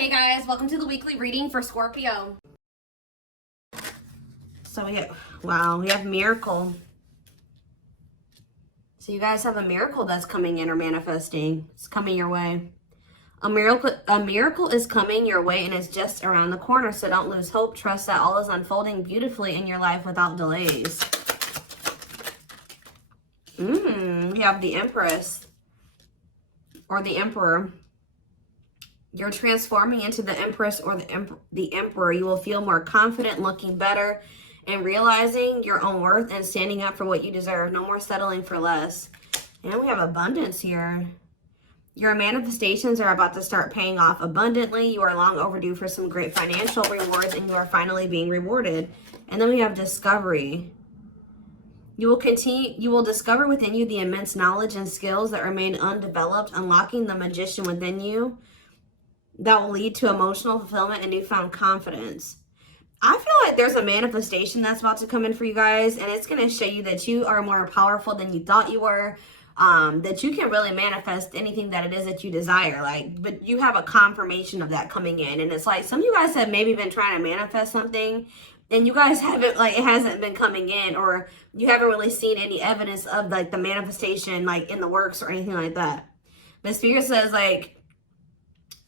Hey guys, welcome to the weekly reading for Scorpio. So we have miracle. So you guys have a miracle that's coming in or manifesting. It's coming your way. A miracle is coming your way and it's just around the corner. So don't lose hope. Trust that all is unfolding beautifully in your life without delays. We have the Empress or the Emperor. You're transforming into the Empress or the Emperor. You will feel more confident, looking better, and realizing your own worth and standing up for what you deserve. No more settling for less. And we have abundance here. Your manifestations are about to start paying off abundantly. You are long overdue for some great financial rewards, and you are finally being rewarded. And then we have discovery. You will discover within you the immense knowledge and skills that remain undeveloped, unlocking the magician within you. That will lead to emotional fulfillment and newfound confidence. I feel like there's a manifestation that's about to come in for you guys, and it's going to show you that you are more powerful than you thought you were, that you can really manifest anything that it is that you desire. But you have a confirmation of that coming in, and it's like some of you guys have maybe been trying to manifest something, and you guys haven't, it hasn't been coming in, or you haven't really seen any evidence of the manifestation in the works or anything like that. But Spirit says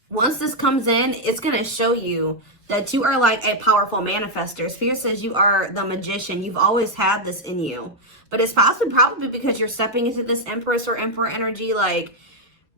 once this comes in, it's going to show you that you are a powerful manifester. Spirit says you are the magician. You've always had this in you. But it's probably because you're stepping into this Empress or Emperor energy.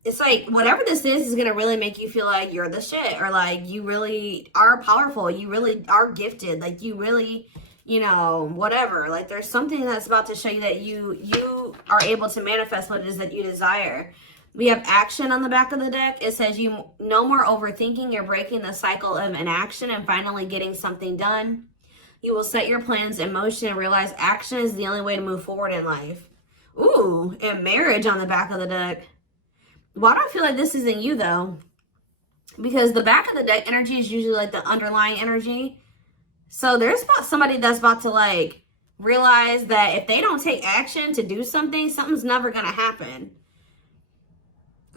It's whatever this is going to really make you feel like you're the shit. Or you really are powerful. You really are gifted. You really, whatever. There's something that's about to show you that you are able to manifest what it is that you desire. We have action on the back of the deck. It says no more overthinking. You're breaking the cycle of inaction and finally getting something done. You will set your plans in motion and realize action is the only way to move forward in life. Ooh, and marriage on the back of the deck. Why do I feel like this isn't you though? Because the back of the deck energy is usually the underlying energy. So there's somebody that's about to realize that if they don't take action to do something, something's never going to happen.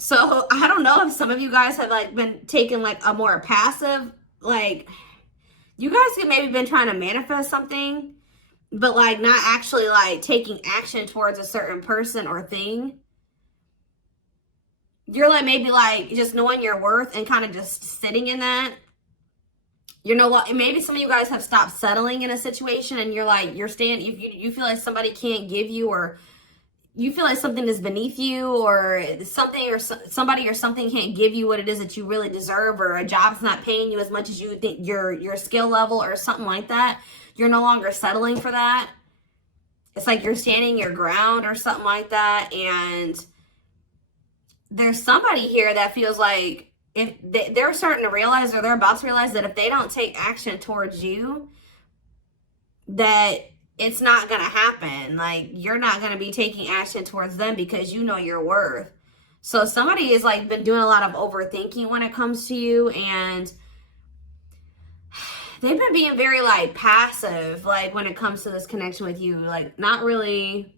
So I don't know if some of you guys have been taking a more passive, you guys have maybe been trying to manifest something, but not actually taking action towards a certain person or thing. You're maybe just knowing your worth and kind of just sitting in that. Maybe some of you guys have stopped settling in a situation and you're you feel like somebody can't give you, or you feel like something is beneath you, or something or somebody or something can't give you what it is that you really deserve, or a job's not paying you as much as you think your skill level or something like that. You're no longer settling for that. It's you're standing your ground or something like that. And there's somebody here that feels like if they're starting to realize, or they're about to realize, that if they don't take action towards you, that it's not going to happen. You're not going to be taking action towards them because you know your worth. So somebody has been doing a lot of overthinking when it comes to you, and they've been being very passive when it comes to this connection with you, not really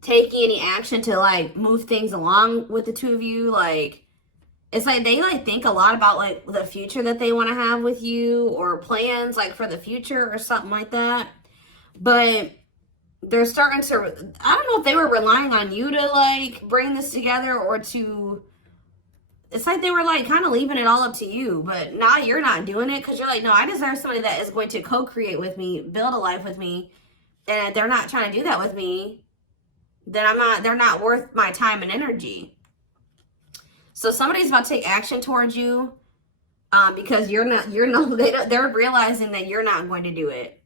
taking any action to move things along with the two of you. It's they think a lot about the future that they want to have with you, or plans for the future or something like that. But they're starting to, I don't know if they were relying on you to bring this together, or to, it's they were kind of leaving it all up to you. But now you're not doing it because you're no, I deserve somebody that is going to co-create with me, build a life with me. And if they're not trying to do that with me, then they're not worth my time and energy. So somebody's about to take action towards you because they're realizing that you're not going to do it.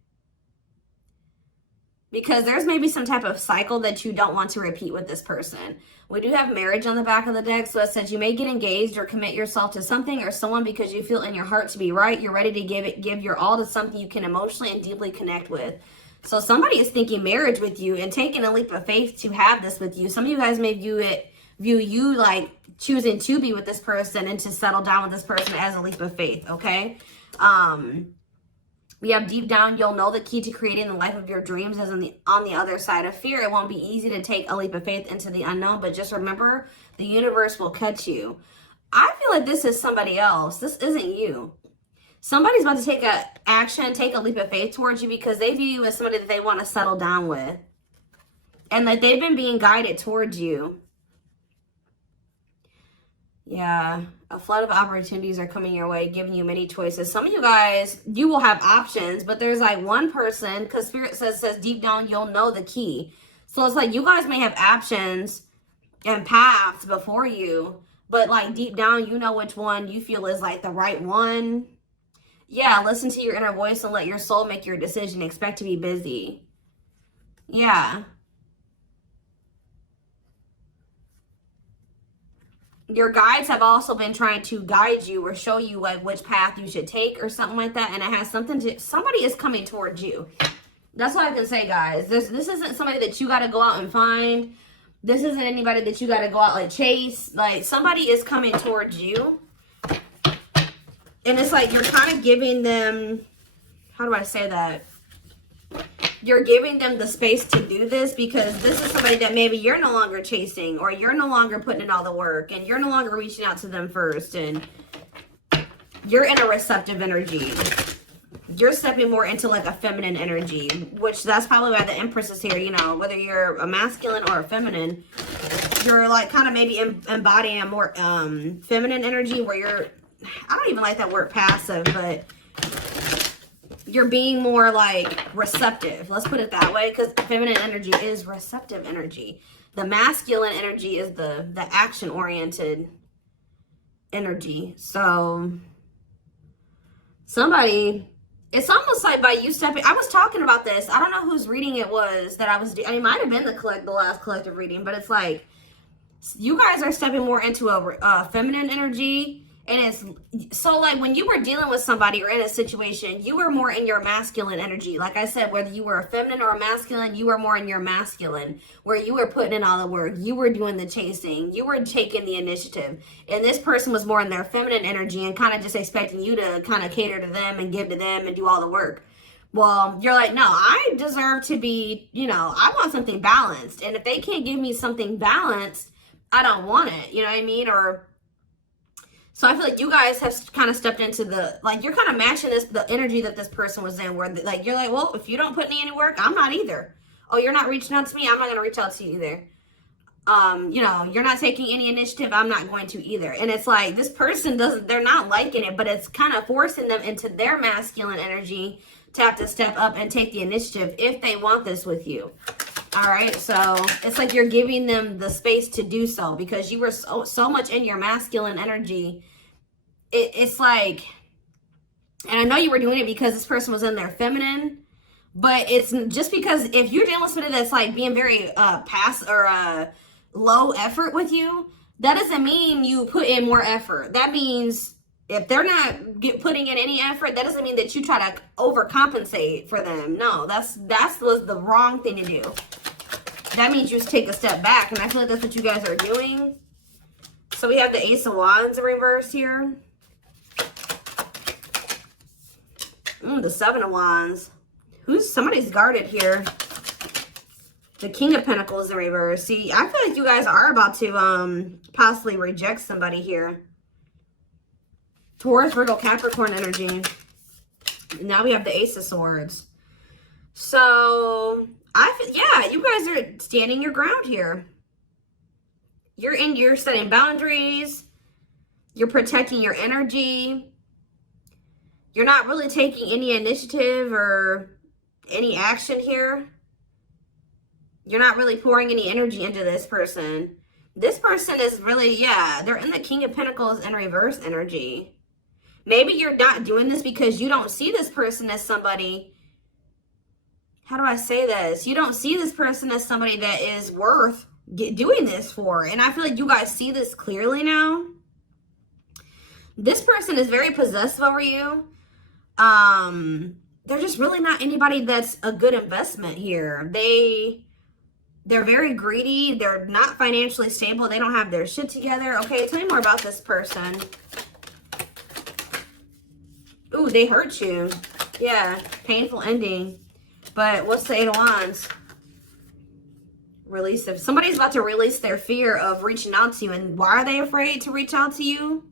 Because there's maybe some type of cycle that you don't want to repeat with this person. We do have marriage on the back of the deck. So it says you may get engaged or commit yourself to something or someone because you feel in your heart to be right. You're ready to give your all to something you can emotionally and deeply connect with. So somebody is thinking marriage with you and taking a leap of faith to have this with you. Some of you guys may view you choosing to be with this person and to settle down with this person as a leap of faith, okay? We have deep down, you'll know the key to creating the life of your dreams is on the other side of fear. It won't be easy to take a leap of faith into the unknown, but just remember, the universe will catch you. I feel like this is somebody else. This isn't you. Somebody's about to take a action, take a leap of faith towards you because they view you as somebody that they want to settle down with. And that they've been being guided towards you. Yeah, a flood of opportunities are coming your way, giving you many choices. Some of you guys, you will have options, but there's like one person, because Spirit says deep down, you'll know the key. So it's like you guys may have options and paths before you, but like deep down, you know which one you feel is like the right one. Yeah, listen to your inner voice and let your soul make your decision. Expect to be busy. Yeah. Your guides have also been trying to guide you or show you like which path you should take or something like that. And it has something to, somebody is coming towards you. That's what I can say, guys. This isn't somebody that you got to go out and find. This isn't anybody that you got to go out and chase. Like, somebody is coming towards you. And it's like you're kind of giving them, how do I say that? You're giving them the space to do this because this is somebody that maybe you're no longer chasing, or you're no longer putting in all the work, and you're no longer reaching out to them first, and you're in a receptive energy. You're stepping more into like a feminine energy, which that's probably why the Empress is here. You know, whether you're a masculine or a feminine, you're like kind of maybe embodying a more feminine energy where you're, I don't even like that word passive, but you're being more like receptive. Let's put it that way, because feminine energy is receptive energy. The masculine energy is the action-oriented energy. So somebody, it's almost like by you stepping, I was talking about this. I don't know whose reading it was that I was doing. It might have been the last collective reading, but it's like you guys are stepping more into a feminine energy. And it's so like when you were dealing with somebody or in a situation, you were more in your masculine energy. Like I said, whether you were a feminine or a masculine, you were more in your masculine, where you were putting in all the work. You were doing the chasing. You were taking the initiative. And this person was more in their feminine energy and kind of just expecting you to kind of cater to them and give to them and do all the work. Well, you're like, no, I deserve to be, you know, I want something balanced. And if they can't give me something balanced, I don't want it. You know what I mean? So I feel like you guys have kind of stepped into the, like, you're kind of matching the energy that this person was in, where like, you're like, well, if you don't put me any work, I'm not either. Oh, you're not reaching out to me, I'm not going to reach out to you either. You know, you're not taking any initiative, I'm not going to either. And it's like, this person they're not liking it, but it's kind of forcing them into their masculine energy to have to step up and take the initiative if they want this with you. All right, so it's like you're giving them the space to do so because you were so much in your masculine energy. It's like, and I know you were doing it because this person was in their feminine, but it's just because if you're dealing with somebody that's like being very low effort with you, that doesn't mean you put in more effort. That means if they're not putting in any effort, that doesn't mean that you try to overcompensate for them. No, that was the wrong thing to do. That means you just take a step back, and I feel like that's what you guys are doing. So we have the Ace of Wands in reverse here. The Seven of Wands. Somebody's guarded here. The King of Pentacles in reverse. See, I feel like you guys are about to possibly reject somebody here. Taurus, Virgo, Capricorn energy. Now we have the Ace of Swords. So, yeah, you guys are standing your ground here. You're setting boundaries. You're protecting your energy. You're not really taking any initiative or any action here. You're not really pouring any energy into this person. This person is really, yeah, they're in the King of Pentacles in reverse energy. Maybe you're not doing this because you don't see this person as somebody, how do I say this? You don't see this person as somebody that is worth doing this for. And I feel like you guys see this clearly now. This person is very possessive over you. They're just really not anybody that's a good investment here. They're very greedy. They're not financially stable. They don't have their shit together. Okay, tell me more about this person. Ooh, they hurt you. Yeah, painful ending. But what's the Eight of Wands? Release of, somebody's about to release their fear of reaching out to you. And why are they afraid to reach out to you?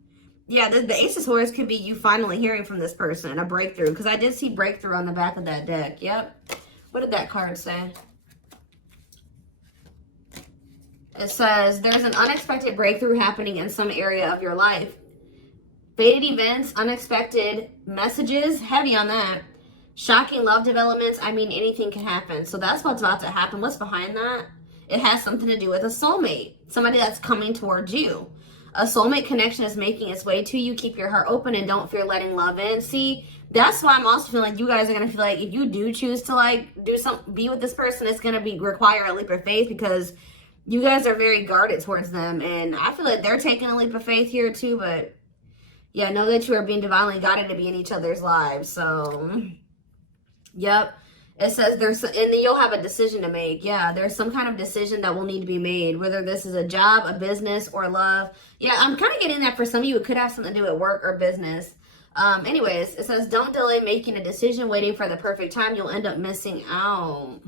Yeah, the Ace of Swords could be you finally hearing from this person, a breakthrough. Because I did see breakthrough on the back of that deck. Yep. What did that card say? It says, there's an unexpected breakthrough happening in some area of your life. Fated events, unexpected messages, heavy on that. Shocking love developments, I mean, anything can happen. So that's what's about to happen. What's behind that? It has something to do with a soulmate. Somebody that's coming towards you. A soulmate connection is making its way to you. Keep your heart open and don't fear letting love in. See, that's why I'm also feeling like you guys are going to feel like if you do choose to like be with this person, it's going to require a leap of faith because you guys are very guarded towards them. And I feel like they're taking a leap of faith here too. But yeah, know that you are being divinely guided to be in each other's lives. So, yep. It says and then you'll have a decision to make. Yeah, there's some kind of decision that will need to be made, whether this is a job, a business, or love. Yeah, I'm kind of getting that for some of you. It could have something to do with work or business. Anyways, it says, don't delay making a decision, waiting for the perfect time. You'll end up missing out.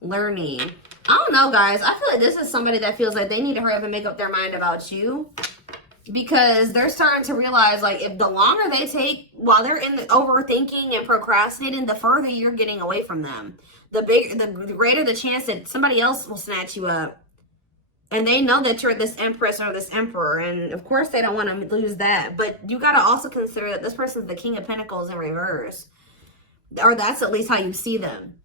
Learning. I don't know, guys. I feel like this is somebody that feels like they need to hurry up and make up their mind about you. Because they're starting to realize, like, if the longer they take while they're in the overthinking and procrastinating, the further you're getting away from them. The greater the chance that somebody else will snatch you up. And they know that you're this empress or this emperor. And, of course, they don't want to lose that. But you got to also consider that this person's the King of Pentacles in reverse. Or that's at least how you see them.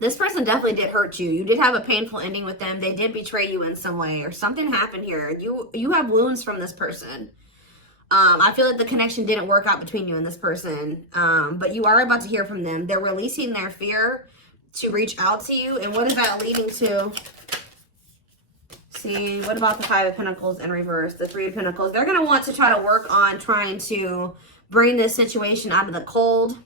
This person definitely did hurt you. You did have a painful ending with them. They did betray you in some way or something happened here. You have wounds from this person. I feel like the connection didn't work out between you and this person. But you are about to hear from them. They're releasing their fear to reach out to you. And what is that leading to? See, what about the Five of Pentacles in reverse? The Three of Pentacles. They're going to want to try to work on trying to bring this situation out of the cold.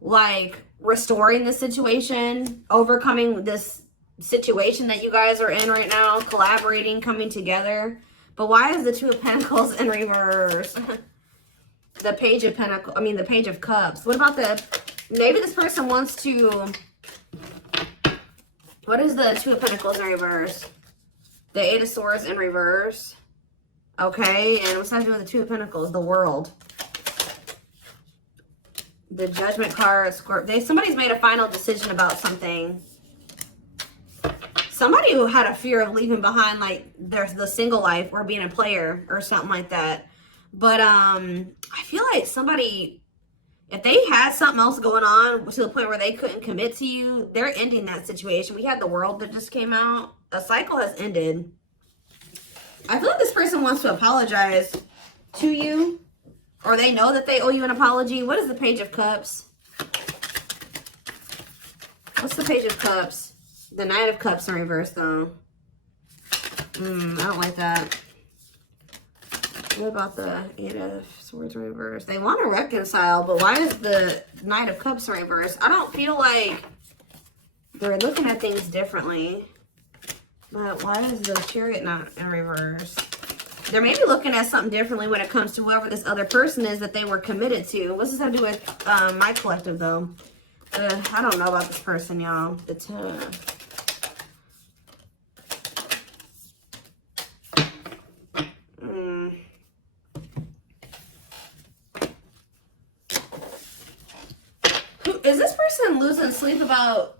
Like restoring the situation, overcoming this situation that you guys are in right now, collaborating, coming together. But why is the Two of Pentacles in reverse? The Page of Pentacles, the Page of Cups. What about maybe this person wants to, what is the Two of Pentacles in reverse? The Eight of Swords in reverse. Okay, and what's that doing with the Two of Pentacles? The World. The Judgment card, Scorpio. Somebody's made a final decision about something. Somebody who had a fear of leaving behind, like, the single life or being a player or something like that. But I feel like somebody, if they had something else going on to the point where they couldn't commit to you, they're ending that situation. We had the World that just came out. A cycle has ended. I feel like this person wants to apologize to you. Or they know that they owe you an apology. What is the Page of Cups? What's the Page of Cups? The Knight of Cups in reverse, though. I don't like that. What about the Eight of Swords in reverse? They want to reconcile, but why is the Knight of Cups in reverse? I don't feel like they're looking at things differently. But why is the Chariot not in reverse? They're maybe looking at something differently when it comes to whoever this other person is that they were committed to. What's this have to do with my collective, though? I don't know about this person, y'all. Is this person losing sleep about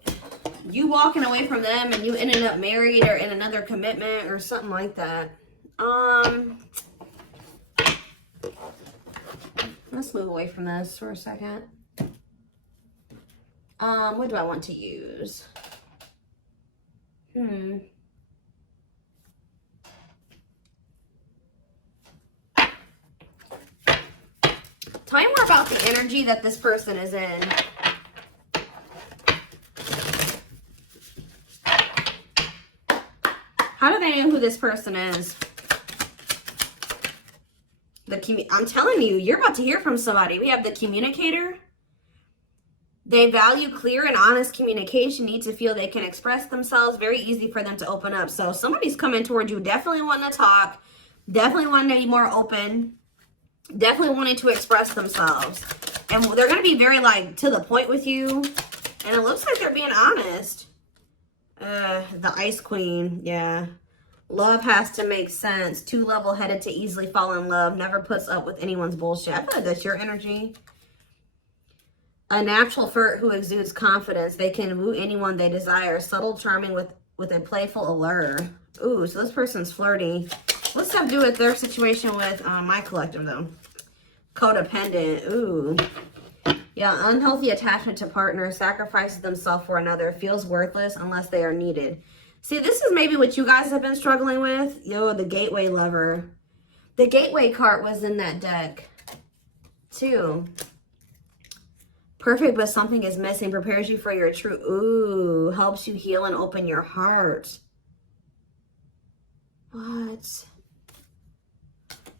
you walking away from them and you ended up married or in another commitment or something like that? Let's move away from this for a second. What do I want to use? Tell me more about the energy that this person is in. How do they know who this person is? I'm telling you, you're about to hear from somebody. We have the Communicator. They value clear and honest communication, need to feel they can express themselves. Very easy for them to open up. So somebody's coming towards you, definitely wanting to talk, definitely wanting to be more open, definitely wanting to express themselves. And they're going to be very, like, to the point with you. And it looks like they're being honest. The Ice Queen, yeah. Love has to make sense. Too level-headed to easily fall in love. Never puts up with anyone's bullshit. I feel like that's your energy. A natural flirt who exudes confidence. They can woo anyone they desire. Subtle, charming with a playful allure. Ooh, so this person's flirty. What's that do with their situation with my collective, though? Codependent. Ooh. Yeah, unhealthy attachment to partner. Sacrifices themselves for another. Feels worthless unless they are needed. See, this is maybe what you guys have been struggling with. Yo, the gateway lover. The gateway card was in that deck, too. Perfect, but something is missing. Prepares you for your true... Ooh, helps you heal and open your heart. What?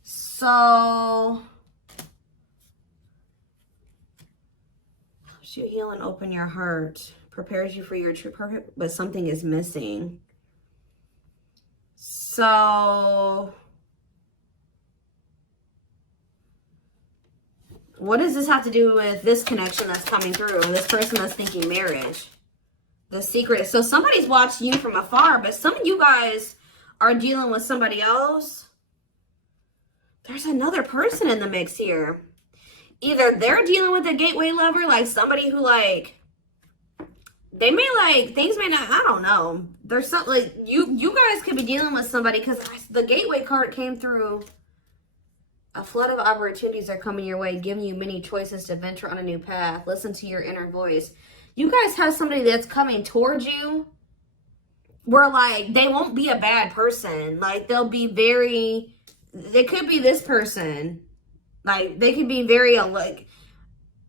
So... helps you heal and open your heart. Prepares you for your true perfect, but something is missing. So... what does this have to do with this connection that's coming through? This person that's thinking marriage. The secret. So somebody's watching you from afar, but some of you guys are dealing with somebody else. There's another person in the mix here. Either they're dealing with a gateway lover, like somebody who like, they may like, things may not, I don't know. There's something like, you guys could be dealing with somebody because the gateway card came through. A flood of opportunities are coming your way, giving you many choices to venture on a new path. Listen to your inner voice. You guys have somebody that's coming towards you where, like, they won't be a bad person. Like, they'll be very, they could be this person. Like, they could be very, like,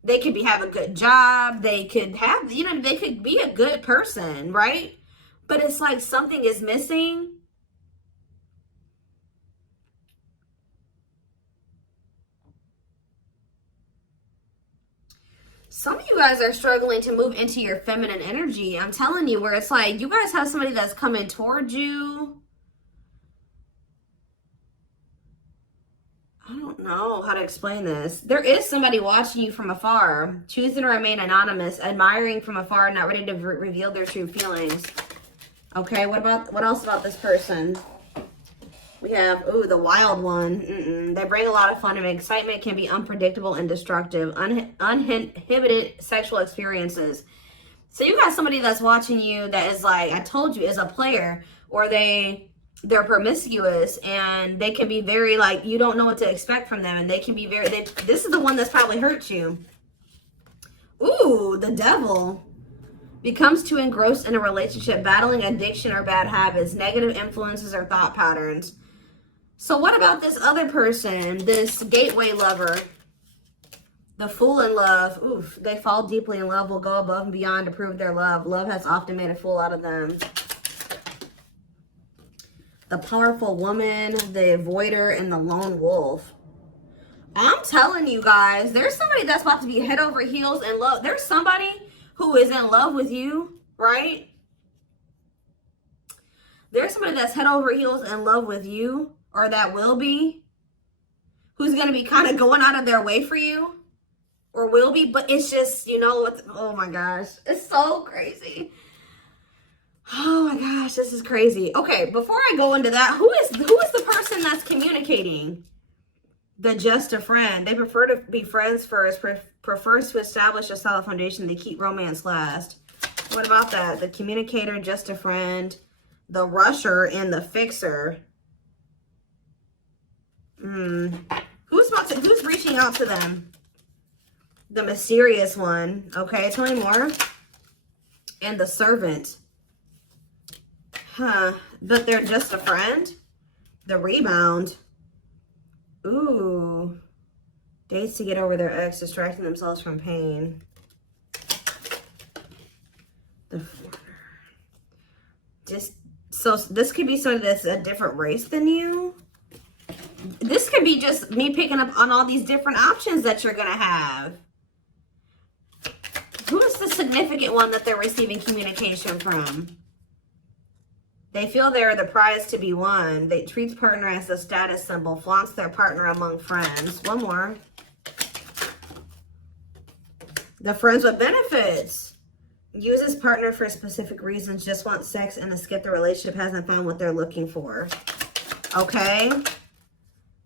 they could have a good job. They could have, you know, they could be a good person, right? But it's like something is missing. Some of you guys are struggling to move into your feminine energy. I'm telling you, where it's like you guys have somebody that's coming towards you. I don't know how to explain this. There is somebody watching you from afar, choosing to remain anonymous, admiring from afar, not ready to reveal their true feelings. Okay, what else about this person? We have, ooh, the wild one. They bring a lot of fun and excitement, can be unpredictable and destructive. Uninhibited sexual experiences. So you got somebody that's watching you that is like, I told you, is a player. Or they're promiscuous and they can be very like, you don't know what to expect from them. And they can be very, this is the one that's probably hurt you. Ooh, the devil. Becomes too engrossed in a relationship, battling addiction or bad habits, negative influences or thought patterns. So what about this other person, this gateway lover, the fool in love? Oof, they fall deeply in love, will go above and beyond to prove their love. Love has often made a fool out of them. The powerful woman, the avoider, and the lone wolf. I'm telling you guys, there's somebody that's about to be head over heels in love. There's somebody who is in love with you, right? There's somebody that's head over heels in love with you, or that will be, who's going to be kind of going out of their way for you, or will be, but it's just, you know, oh my gosh, it's so crazy. Oh my gosh, this is crazy. Okay, before I go into that, who is the person that's communicating? The just a friend. They prefer to be friends first, prefers to establish a solid foundation. They keep romance last. What about that? The communicator, just a friend, the rusher, and the fixer. Who's reaching out to them? The mysterious one. Okay, tell me more. And the servant. Huh. But they're just a friend? The rebound. Ooh. Dates to get over their ex, distracting themselves from pain. The foreigner. So this could be somebody that's a different race than you. This could be just me picking up on all these different options that you're going to have. Who is the significant one that they're receiving communication from? They feel they're the prize to be won. They treat partner as a status symbol, flaunts their partner among friends. One more. The friends with benefits. Uses partner for specific reasons, just wants sex and to skip the relationship, hasn't found what they're looking for. Okay.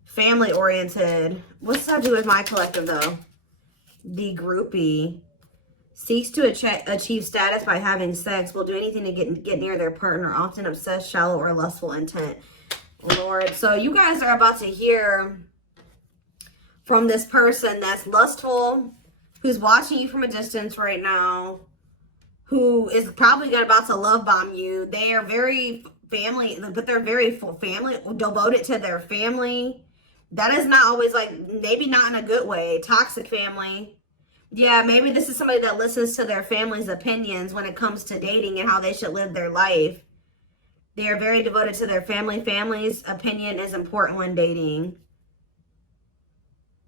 Family oriented. What's that do with my collective though? The groupie. Seeks to achieve status by having sex. Will do anything to get near their partner. Often obsessed, shallow, or lustful intent. Lord. So you guys are about to hear from this person that's lustful, who's watching you from a distance right now, who is probably about to love bomb you. They are very family, but they're very family, devoted to their family. That is not always like, maybe not in a good way. Toxic family. Yeah, maybe this is somebody that listens to their family's opinions when it comes to dating and how they should live their life. They are very devoted to their family. Family's opinion is important when dating.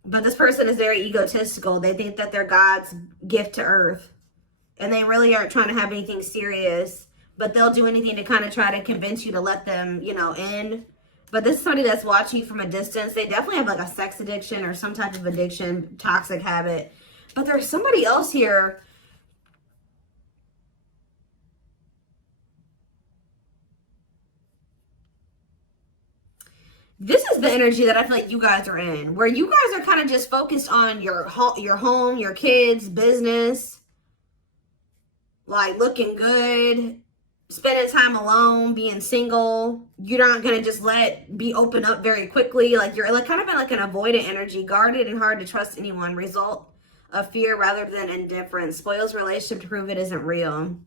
But this person is very egotistical. They think that they're God's gift to earth. And they really aren't trying to have anything serious. But they'll do anything to kind of try to convince you to let them, you know, in. But this is somebody that's watching you from a distance. They definitely have like a sex addiction or some type of addiction, toxic habit. But there's somebody else here. This is the energy that I feel like you guys are in, where you guys are kind of just focused on your home, your kids, business, like looking good, spending time alone, being single. You're not going to just be open up very quickly. Like you're like kind of in like an avoidant energy, guarded and hard to trust anyone. Result of fear rather than indifference. Spoils relationship to prove it isn't real.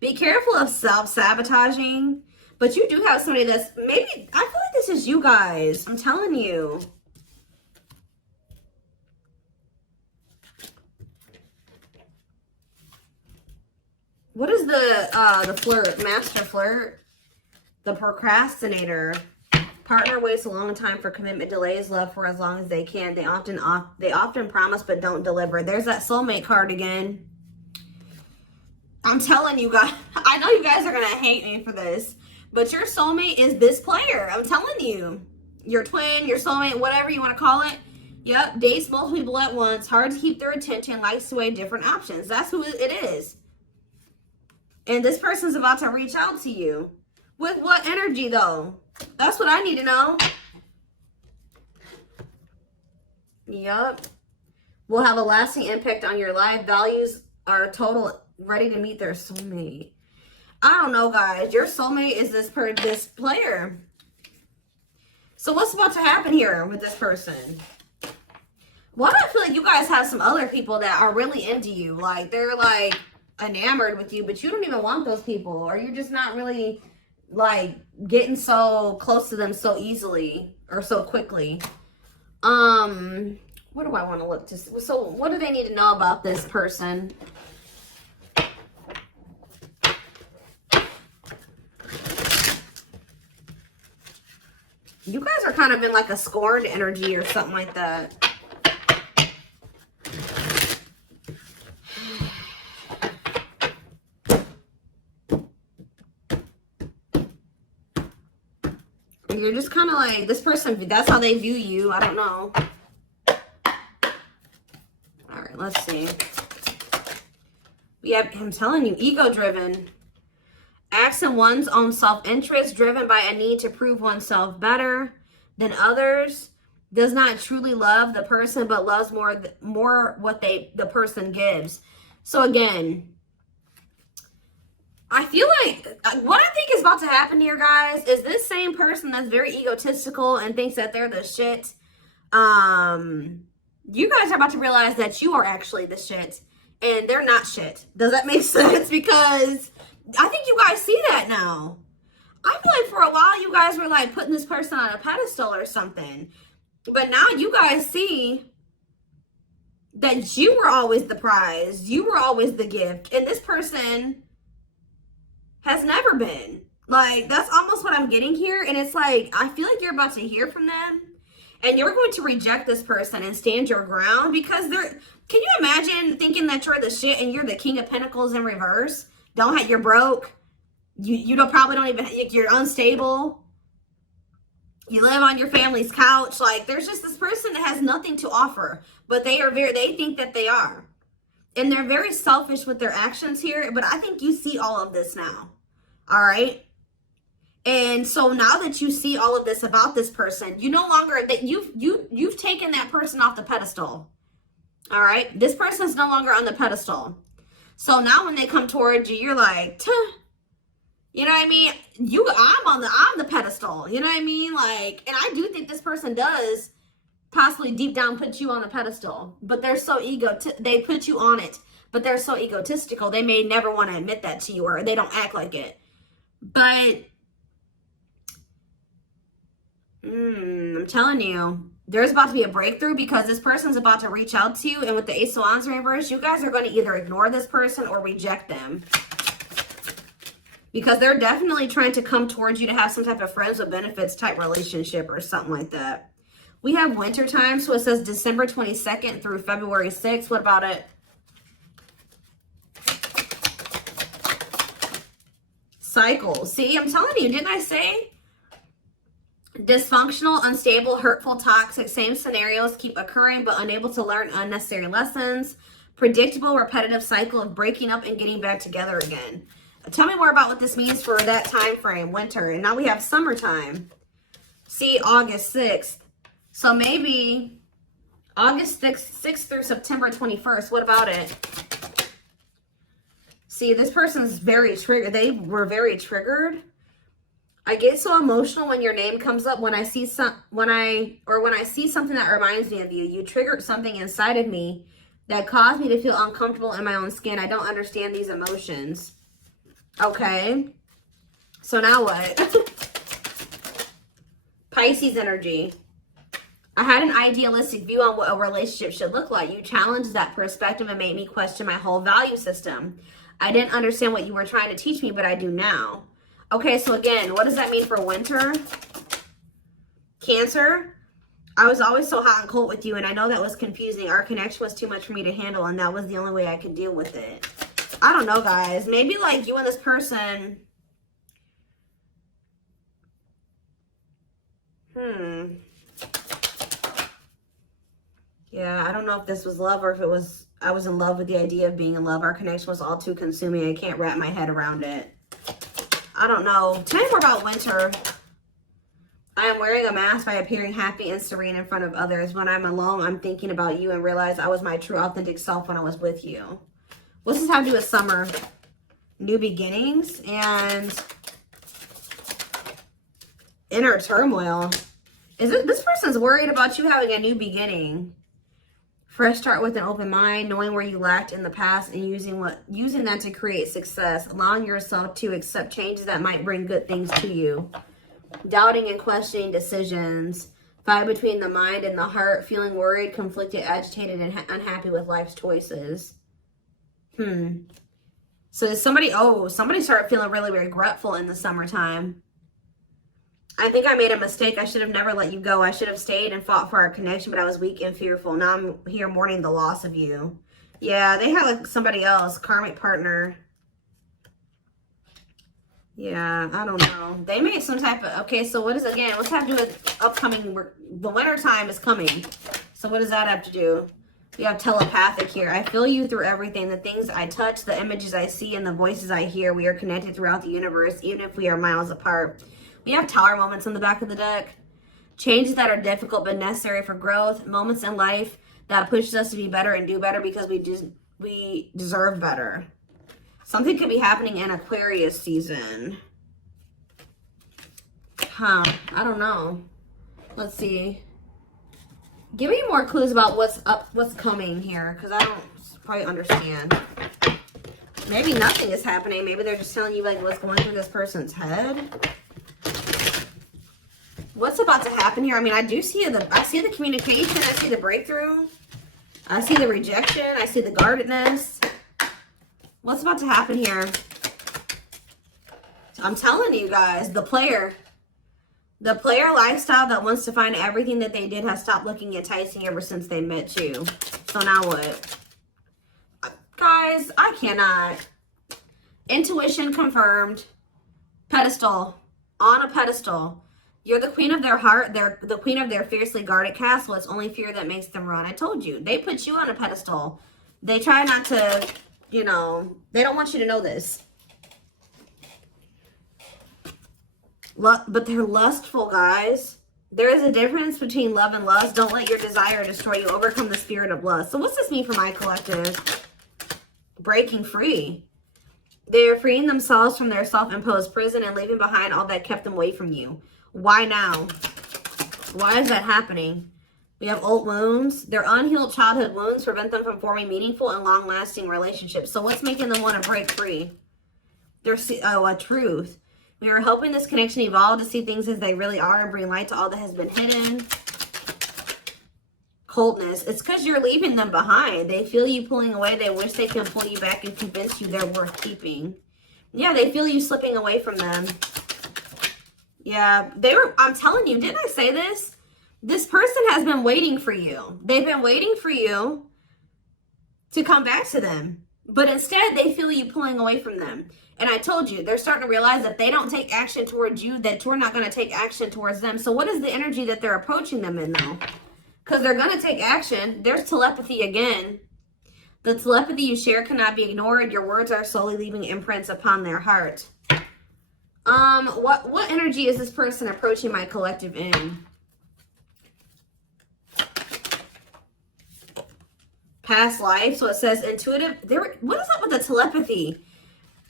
Be careful of self-sabotaging. But you do have somebody that's maybe, I feel like this is you guys. I'm telling you. What is the flirt? Master flirt? The procrastinator. Partner waits a long time for commitment, delays love for as long as they can. They often promise but don't deliver. There's that soulmate card again. I'm telling you guys, I know you guys are going to hate me for this, but your soulmate is this player. I'm telling you. Your twin, your soulmate, whatever you want to call it. Yep, dates multiple people at once, hard to keep their attention, likes to weigh different options. That's who it is. And this person's about to reach out to you. With what energy though? That's what I need to know. Yep. Will have a lasting impact on your life. Values are total, ready to meet their soulmate. I don't know, guys. Your soulmate is this player. So what's about to happen here with this person? Well, I feel like you guys have some other people that are really into you. Like, they're, like, enamored with you, but you don't even want those people. Or you're just not really, like, getting so close to them so easily or so quickly. What do I want to look to? So what do they need to know about this person? You guys are kind of in like a scorned energy or something like that. You're just kind of like, this person, that's how they view you. I don't know. All right, let's see. Yeah, I'm telling you, ego-driven. Acts in one's own self-interest, driven by a need to prove oneself better than others. Does not truly love the person, but loves more what the person gives. So again, I feel like what I think is about to happen here, guys, is this same person that's very egotistical and thinks that they're the shit. You guys are about to realize that you are actually the shit and they're not shit. Does that make sense? Because I think you guys see that now. I feel like for a while you guys were like putting this person on a pedestal or something. But now you guys see that you were always the prize. You were always the gift. And this person has never been. Like, that's almost what I'm getting here. And it's like, I feel like you're about to hear from them. And you're going to reject this person and stand your ground. Because they're, can you imagine thinking that you're the shit and you're the King of Pentacles in reverse? You're broke. You probably don't even, you're unstable. You live on your family's couch. Like, there's just this person that has nothing to offer. But they think that they are. And they're very selfish with their actions here, but I think you see all of this now. All right. And so now that you see all of this about this person, you no longer, that you've taken that person off the pedestal. All right. This person's no longer on the pedestal. So now when they come towards you, you're like, tuh. You know what I mean? I'm the pedestal. You know what I mean? Like, and I do think this person does possibly deep down put you on a pedestal, but they're so they put you on it, but they're so egotistical. They may never want to admit that to you, or they don't act like it. But I'm telling you, there's about to be a breakthrough, because this person's about to reach out to you. And with the Ace of Wands reverse, you guys are going to either ignore this person or reject them, because they're definitely trying to come towards you to have some type of friends with benefits type relationship or something like that. We have winter time, so it says December 22nd through February 6th. What about it? Cycle. See, I'm telling you, didn't I say? Dysfunctional, unstable, hurtful, toxic, same scenarios keep occurring but unable to learn unnecessary lessons. Predictable, repetitive cycle of breaking up and getting back together again. Tell me more about what this means for that time frame, winter. And now we have summertime. See, August 6th. So maybe August 6th through September 21st. What about it? See, this person's very triggered. They were very triggered. I get so emotional when your name comes up. When I see when I see something that reminds me of you. You triggered something inside of me that caused me to feel uncomfortable in my own skin. I don't understand these emotions. Okay. So now what? Pisces energy. I had an idealistic view on what a relationship should look like. You challenged that perspective and made me question my whole value system. I didn't understand what you were trying to teach me, but I do now. Okay, so again, what does that mean for winter? Cancer. I was always so hot and cold with you, and I know that was confusing. Our connection was too much for me to handle, and that was the only way I could deal with it. I don't know, guys. Maybe like you and this person. Yeah, I don't know if this was love or if it was, I was in love with the idea of being in love. Our connection was all too consuming. I can't wrap my head around it. I don't know. Tell me more about winter. I am wearing a mask by appearing happy and serene in front of others. When I'm alone, I'm thinking about you and realize I was my true authentic self when I was with you. What's this have to do with summer? New beginnings and inner turmoil. Is it this person's worried about you having a new beginning? Fresh start with an open mind, knowing where you lacked in the past and using that to create success, allowing yourself to accept changes that might bring good things to you. Doubting and questioning decisions, fight between the mind and the heart, feeling worried, conflicted, agitated, and unhappy with life's choices. So somebody started feeling really regretful in the summertime. I think I made a mistake. I should have never let you go. I should have stayed and fought for our connection, but I was weak and fearful. Now I'm here mourning the loss of you. Yeah, they had like somebody else, karmic partner. Yeah, I don't know. They made some type of, okay, so what is, again, what's have to do with upcoming, the winter time is coming. So what does that have to do? We have telepathic here. I feel you through everything. The things I touch, the images I see, and the voices I hear. We are connected throughout the universe, even if we are miles apart. We have tower moments on the back of the deck. Changes that are difficult but necessary for growth. Moments in life that pushes us to be better and do better because we deserve better. Something could be happening in Aquarius season. I don't know. Let's see. Give me more clues about what's coming here, because I don't probably understand. Maybe nothing is happening. Maybe they're just telling you like what's going through this person's head. What's about to happen here? I mean, I see the communication. I see the breakthrough. I see the rejection. I see the guardedness. What's about to happen here? I'm telling you guys, the player lifestyle that wants to find everything that they did has stopped looking enticing ever since they met you. So now what? Guys, I cannot. Intuition confirmed. Pedestal. On a pedestal. You're the queen of their heart. They're the queen of their fiercely guarded castle. It's only fear that makes them run. I told you. They put you on a pedestal. They try not to, you know, they don't want you to know this. But they're lustful, guys. There is a difference between love and lust. Don't let your desire destroy you. Overcome the spirit of lust. So what's this mean for my collective? Breaking free. They are freeing themselves from their self-imposed prison and leaving behind all that kept them away from you. Why now? Why is that happening? We have old wounds. Their unhealed childhood wounds prevent them from forming meaningful and long-lasting relationships. So what's making them want to break free? There's a truth. We are helping this connection evolve to see things as they really are and bring light to all that has been hidden. Coldness. It's because you're leaving them behind. They feel you pulling away. They wish they can pull you back and convince you they're worth keeping. Yeah, they feel you slipping away from them. Yeah, I'm telling you, didn't I say this? This person has been waiting for you. They've been waiting for you to come back to them. But instead, they feel you pulling away from them. And I told you, they're starting to realize that they don't take action towards you, that you're not going to take action towards them. So what is the energy that they're approaching them in, though? Because they're going to take action. There's telepathy again. The telepathy you share cannot be ignored. Your words are slowly leaving imprints upon their heart. What energy is this person approaching my collective in? Past life. So it says intuitive. What is up with the telepathy?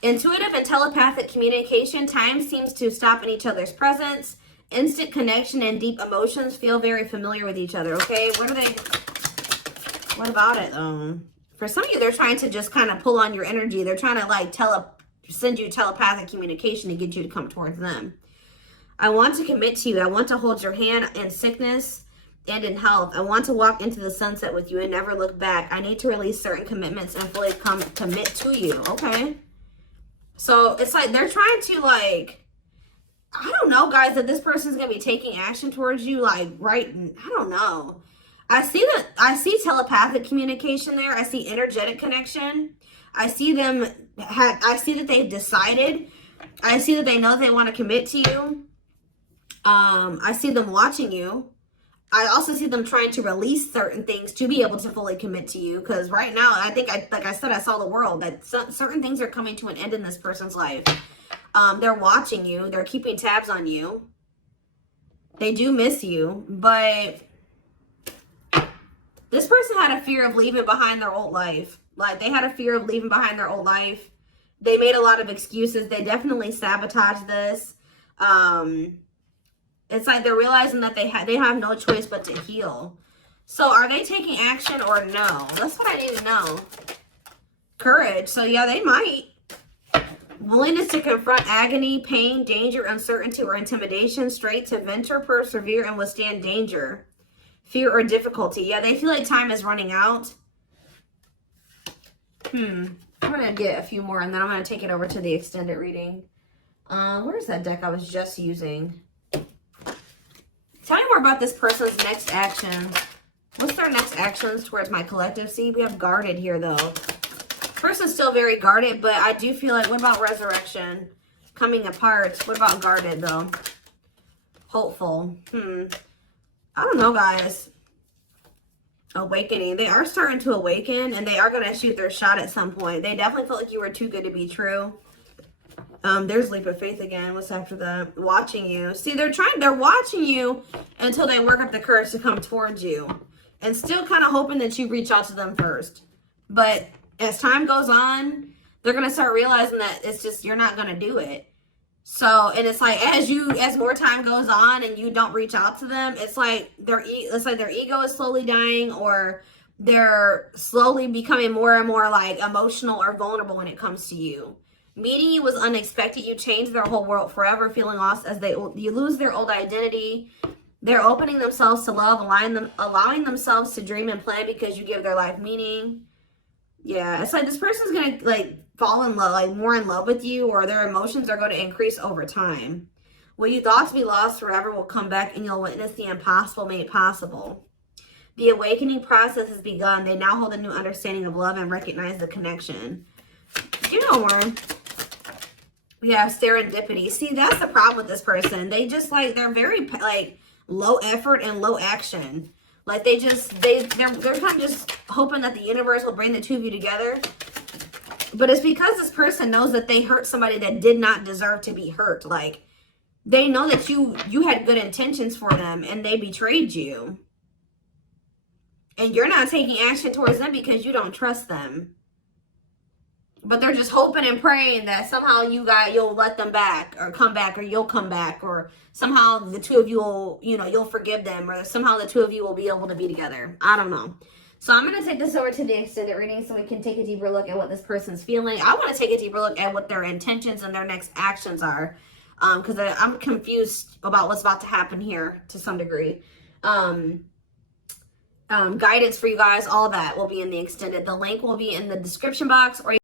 Intuitive and telepathic communication. Time seems to stop in each other's presence. Instant connection and deep emotions feel very familiar with each other. Okay, what about it though? For some of you, they're trying to just kind of pull on your energy. They're trying to like send you telepathic communication to get you to come towards them. I want to commit to you. I want to hold your hand in sickness and in health. I want to walk into the sunset with you and never look back. I need to release certain commitments and fully commit to you. Okay. So it's like they're trying to like, I don't know, guys, that this person's going to be taking action towards you. Like, right. I don't know. I see telepathic communication there. I see energetic connection. I see I see that they've decided. I see that they know they want to commit to you. I see them watching you. I also see them trying to release certain things to be able to fully commit to you. Because right now, I think, like I said, I saw the world. That certain things are coming to an end in this person's life. They're watching you. They're keeping tabs on you. They do miss you. But this person had a fear of leaving behind their old life. Like, they had a fear of leaving behind their old life. They made a lot of excuses. They definitely sabotaged this. It's like they're realizing that they have no choice but to heal. So are they taking action or no? That's what I need to know. Courage. So yeah, they might. Willingness to confront agony, pain, danger, uncertainty, or intimidation. Straight to venture, persevere, and withstand danger. Fear or difficulty. Yeah, they feel like time is running out. I'm going to get a few more and then I'm going to take it over to the extended reading. Where's that deck I was just using? Tell me more about this person's next action. What's their next actions towards my collective? See, we have guarded here, though. Person's still very guarded, but I do feel like, what about resurrection? Coming apart. What about guarded, though? Hopeful. I don't know, guys. Awakening. They are starting to awaken, and they are going to shoot their shot at some point. They definitely felt like you were too good to be true. There's leap of faith again. What's after that? Watching you. See, they're watching you until they work up the courage to come towards you. And still kind of hoping that you reach out to them first. But as time goes on, they're going to start realizing that it's just, you're not going to do it. So, and it's like, as more time goes on and you don't reach out to them, it's like their ego is slowly dying, or they're slowly becoming more and more like emotional or vulnerable when it comes to you. Meeting you was unexpected. You changed their whole world forever, feeling lost as you lose their old identity. They're opening themselves to love, allowing themselves to dream and plan because you give their life meaning. Yeah, it's like this person's going to like fall in love, like more in love with you, or their emotions are going to increase over time. What you thought to be lost forever will come back and you'll witness the impossible made possible. The awakening process has begun. They now hold a new understanding of love and recognize the connection. You know more. We have serendipity. See, that's the problem with this person. They just like, they're very like low effort and low action. Like they're kind of just hoping that the universe will bring the two of you together. But it's because this person knows that they hurt somebody that did not deserve to be hurt. Like, they know that you had good intentions for them and they betrayed you. And you're not taking action towards them because you don't trust them. But they're just hoping and praying that somehow you'll let them back or come back, or you'll come back, or somehow the two of you will, you'll forgive them, or somehow the two of you will be able to be together. I don't know. So I'm going to take this over to the extended reading so we can take a deeper look at what this person's feeling. I want to take a deeper look at what their intentions and their next actions are. Because I'm confused about what's about to happen here to some degree. Guidance for you guys, all that will be in the extended. The link will be in the description box, or